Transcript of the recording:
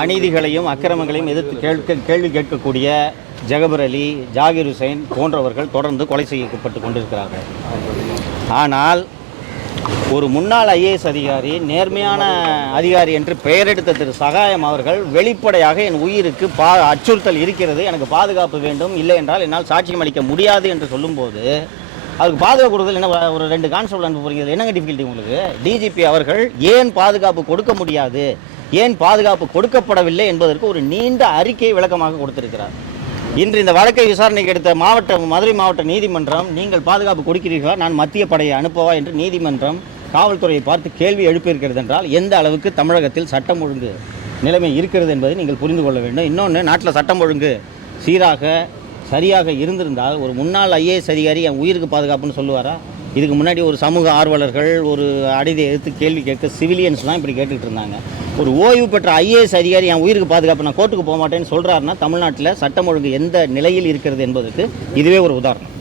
அநீதிகளையும் அக்கிரமங்களையும் எதிர்த்து கேள்வி கேட்கக்கூடிய ஜகபர் அலி, ஜாகிர் ஹுசைன் போன்றவர்கள் தொடர்ந்து கொலை செய்யப்பட்டு கொண்டிருக்கிறார்கள். ஆனால் ஒரு முன்னாள் ஐஏஎஸ் அதிகாரி, நேர்மையான அதிகாரி என்று பெயரெடுத்த திரு சகாயம் அவர்கள் வெளிப்படையாக என் உயிருக்கு அச்சுறுத்தல் இருக்கிறது, எனக்கு பாதுகாப்பு வேண்டும், இல்லை என்றால் என்னால் சாட்சியம் அளிக்க முடியாது என்று சொல்லும்போது அவருக்கு பாதுகாப்பு கொடுத்தல் என்ன, ஒரு 2 கான்ஸ்டபிள் அனுப்ப போகிறீங்க, என்னங்க டிஃபிகல்ட்டி உங்களுக்கு? டிஜிபி அவர்கள் ஏன் பாதுகாப்பு கொடுக்க முடியாது, ஏன் பாதுகாப்பு கொடுக்கப்படவில்லை என்பதற்கு ஒரு நீண்ட அறிக்கை விளக்கமாக கொடுத்திருக்கிறார். இன்று இந்த வழக்கை விசாரணைக்கு எடுத்த மதுரை மாவட்ட நீதிமன்றம், நீங்கள் பாதுகாப்பு கொடுக்கிறீர்களா, நான் மத்திய படையை அனுப்பவா என்று நீதிமன்றம் காவல்துறையை பார்த்து கேள்வி எழுப்பியிருக்கிறது என்றால் எந்த அளவுக்கு தமிழகத்தில் சட்டம் ஒழுங்கு நிலைமை இருக்கிறது என்பதை நீங்கள் புரிந்து கொள்ள வேண்டும். இன்னொன்று, நாட்டில் சட்டம் ஒழுங்கு சீராக சரியாக இருந்திருந்தால் ஒரு முன்னாள் ஐஏஎஸ் அதிகாரி என் உயிருக்கு பாதுகாப்புன்னு சொல்லுவாரா? இதுக்கு முன்னாடி ஒரு சமூக ஆர்வலர்கள், ஒரு அடிதை எடுத்து கேள்வி கேட்க சிவிலியன்ஸ் தான் இப்படி கேட்டுக்கிட்டு இருந்தாங்க. ஒரு ஓய்வு பெற்ற ஐஏஎஸ் அதிகாரி என் உயிருக்கு பாதுகாப்பு, நான் கோர்ட்டுக்கு போக மாட்டேன்னு சொல்கிறாருன்னா தமிழ்நாட்டில் சட்டம் ஒழுங்கு எந்த நிலையில் இருக்கிறது என்பதற்கு இதுவே ஒரு உதாரணம்.